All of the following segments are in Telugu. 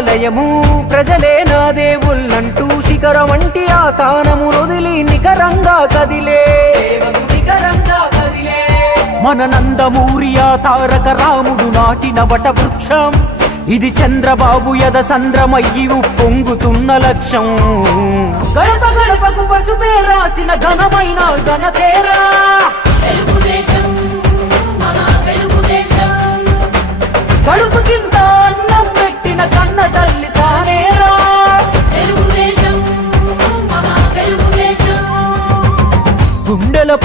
దేవాలయము ప్రజలే నా దేవుళ్ళంటూ శిఖరం వంటి ఆ స్థానము వదిలి నికరంగా కదిలే. మన నందమూరి ఆ తారక రాముడు నాటిన వట వృక్షం. ఇది చంద్రబాబు యద సంద్రమయ్యి పొంగుతున్న లక్ష్యం. గడప గడపకు పసుపే రాసిన ఘనమైన ఘనతేరా. కడుపు కింద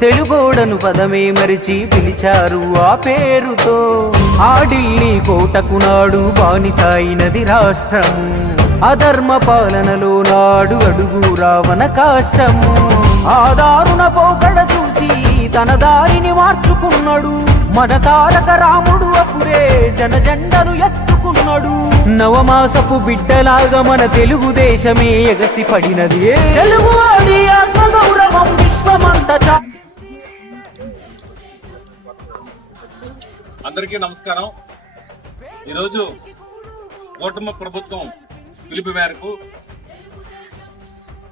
తెలుగోడను పదమే మరిచి పిలిచారు ఆ పేరుతో. ఆ ఢిల్లీ కోటకు నాడు బానిసాయినది రాష్ట్రము. అధర్మ పాలనలో నాడు అడుగు రావణ కాష్టము. ఆ దారుణ పోకడ చూసి తన దారిని మార్చుకున్నాడు. మన తారక రాముడు అప్పుడే జనజెండను ఎత్తుకున్నాడు. నవమాసపు బిడ్డలాగా మన తెలుగుదేశమే ఎగసి పడినది తెలుగువాడి ఆత్మగౌరవం అందరికీ నమస్కారం. ఈరోజు కూటమి ప్రభుత్వం పిలుపు మేరకు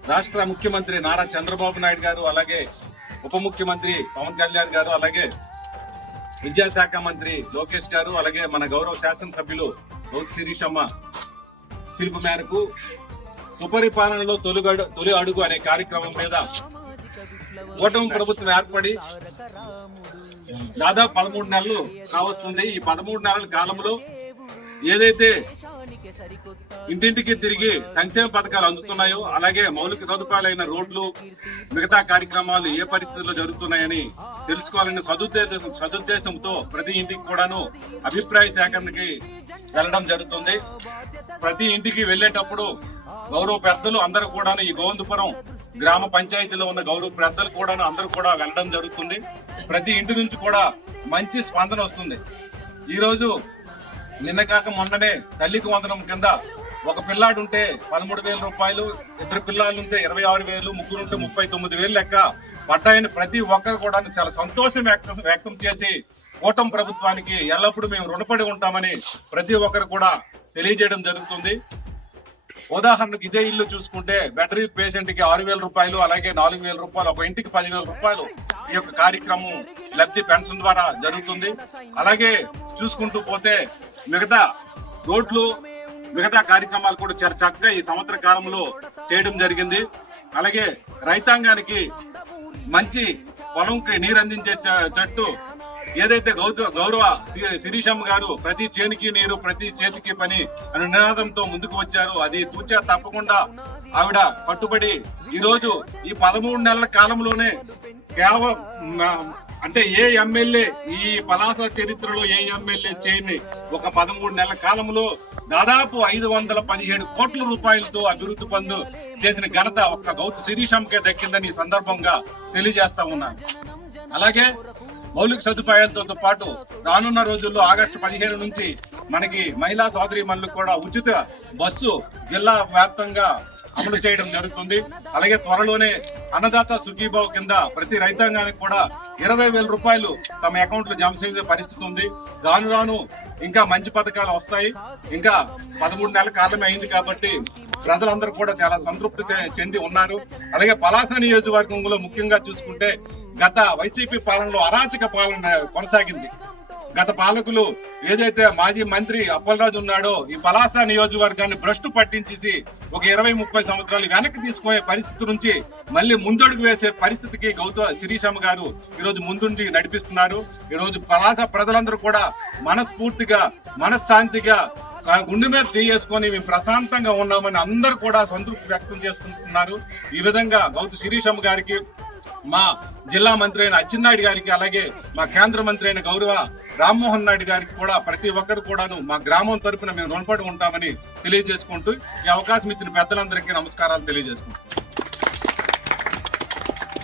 రాష్ట్ర ముఖ్యమంత్రి నారా చంద్రబాబు నాయుడు గారు అలాగే ఉప ముఖ్యమంత్రి పవన్ కళ్యాణ్ గారు అలాగే విద్యాశాఖ మంత్రి లోకేష్ గారు అలాగే మన గౌరవ శాసనసభ్యులు లోక్ శిరీషమ్మ పిలుపు మేరకు సుపరిపాలనలో తొలిగడు తొలి అడుగు అనే కార్యక్రమం మీద కూటమి ప్రభుత్వం ఏర్పడి దాదాపు పదమూడు నెలలు కావస్తుంది ఈ పదమూడు నెలల కాలంలో ఏదైతే ఇంటింటికి తిరిగి సంక్షేమ పథకాలు అందుతున్నాయో అలాగే మౌలిక సదుపాయాలైన రోడ్లు మిగతా కార్యక్రమాలు ఏ పరిస్థితుల్లో జరుగుతున్నాయని తెలుసుకోవాలని సదుద్దేశం సదుద్దేశంతో ప్రతి ఇంటికి కూడాను అభిప్రాయ సేకరణకి వెళ్ళడం జరుగుతుంది. ప్రతి ఇంటికి వెళ్ళేటప్పుడు గౌరవ పెద్దలు అందరూ కూడాను ఈ గోవిందపురం గ్రామ పంచాయతీలో ఉన్న గౌరవ పెద్దలు కూడాను అందరూ కూడా వెళ్ళడం జరుగుతుంది. ప్రతి ఇంటి నుంచి కూడా మంచి స్పందన వస్తుంది. ఈరోజు నిన్న కాక మొన్ననే తల్లికి వందనం కింద ఒక పిల్లాడు ఉంటే పదమూడు వేల రూపాయలు ఇద్దరు పిల్లాలు ఉంటే ఇరవై ఆరు వేలు ముగ్గురు ఉంటే ముప్పై తొమ్మిది వేలు లెక్క పడ్డాయని ప్రతి ఒక్కరు కూడా చాలా సంతోషం వ్యక్తం వ్యక్తం చేసి కూటమి ప్రభుత్వానికి ఎల్లప్పుడూ మేము రుణపడి ఉంటామని ప్రతి ఒక్కరు కూడా తెలియజేయడం జరుగుతుంది. ఉదాహరణకు ఇదే ఇల్లు చూసుకుంటే బెటరీ పేషెంట్కి ఆరు వేల రూపాయలు అలాగే నాలుగు వేల రూపాయలు ఒక ఇంటికి పదివేల రూపాయలు ఈ యొక్క కార్యక్రమం లబ్ధి పెన్షన్ ద్వారా జరుగుతుంది. అలాగే చూసుకుంటూ పోతే మిగతా రోడ్లు మిగతా కార్యక్రమాలు కూడా చాలా చక్కగా ఈ సంవత్సర కాలంలో చేయడం జరిగింది. అలాగే రైతాంగానికి మంచి పొలంకి నీరు అందించే చెట్టు ఏదైతే గౌరవ గౌరవ సి- శిరీషమ్మ గారు ప్రతి చేనికి నీరు ప్రతి చేతికి పని అనే నినాదంతో ముందుకు వచ్చారు అది తూచా తప్పకుండా ఆవిడ పట్టుబడి ఈరోజు ఈ పదమూడు నెలల కాలంలోనే కేవలం అంటే ఏ ఎమ్మెల్యే ఈ పలాస చరిత్రలో ఏ ఎమ్మెల్యే చేయని ఒక పదమూడు నెలల కాలంలో దాదాపు ఐదు వందల పదిహేడు కోట్ల రూపాయలతో అభివృద్ధి పనులు చేసిన ఘనత ఒక్క గౌతు శిరీషంకే దక్కిందని సందర్భంగా తెలియజేస్తా ఉన్నాను. అలాగే మౌలిక సదుపాయాలతో పాటు రానున్న రోజుల్లో ఆగస్టు పదిహేను నుంచి మనకి మహిళా సోదరి కూడా ఉచిత బస్సు జిల్లా వ్యాప్తంగా అమలు చేయడం జరుగుతుంది. అలాగే త్వరలోనే అన్నదాత సుఖీభావ్ కింద ప్రతి రైతాంగానికి కూడా ఇరవై వేల రూపాయలు తమ అకౌంట్లో జమ చేసే పరిస్థితి ఉంది. రాను రాను ఇంకా మంచి పథకాలు వస్తాయి. ఇంకా పదమూడు నెలల కాలమే అయింది కాబట్టి ప్రజలందరూ కూడా చాలా సంతృప్తి చెంది ఉన్నారు. అలాగే పలాస నియోజకవర్గంలో ముఖ్యంగా చూసుకుంటే గత వైసీపీ పాలనలో అరాచక పాలన కొనసాగింది. గత పాలకులు ఏదైతే మాజీ మంత్రి అప్పలరాజు ఉన్నాడో ఈ పలాస నియోజకవర్గాన్ని భ్రష్టు పట్టించేసి ఒక ఇరవై ముప్పై సంవత్సరాలు వెనక్కి తీసుకునే పరిస్థితి నుంచి మళ్ళీ ముందడుగు వేసే పరిస్థితికి గౌతమ శిరీషమ్మ గారు ఈరోజు ముందుండి నడిపిస్తున్నారు. ఈరోజు పలాస ప్రజలందరూ కూడా మనస్ఫూర్తిగా మనశ్శాంతిగా గుండె మీద చేసుకొని మేము ప్రశాంతంగా ఉన్నామని అందరూ కూడా సంతృప్తి వ్యక్తం చేసుకుంటున్నారు ఈ విధంగా గౌతు శిరీషమ్మ గారికి మా జిల్లా మంత్రి అయిన అచ్చెన్నాయుడు గారికి అలాగే మా కేంద్ర మంత్రి అయిన గౌరవ రామ్మోహన్ నాయుడు గారికి కూడా ప్రతి ఒక్కరు కూడాను మా గ్రామం తరపున మేము రుణపడి ఉంటామని తెలియజేసుకుంటూ ఈ అవకాశం ఇచ్చిన పెద్దలందరికీ నమస్కారాలు తెలియజేసుకుంటున్నాం.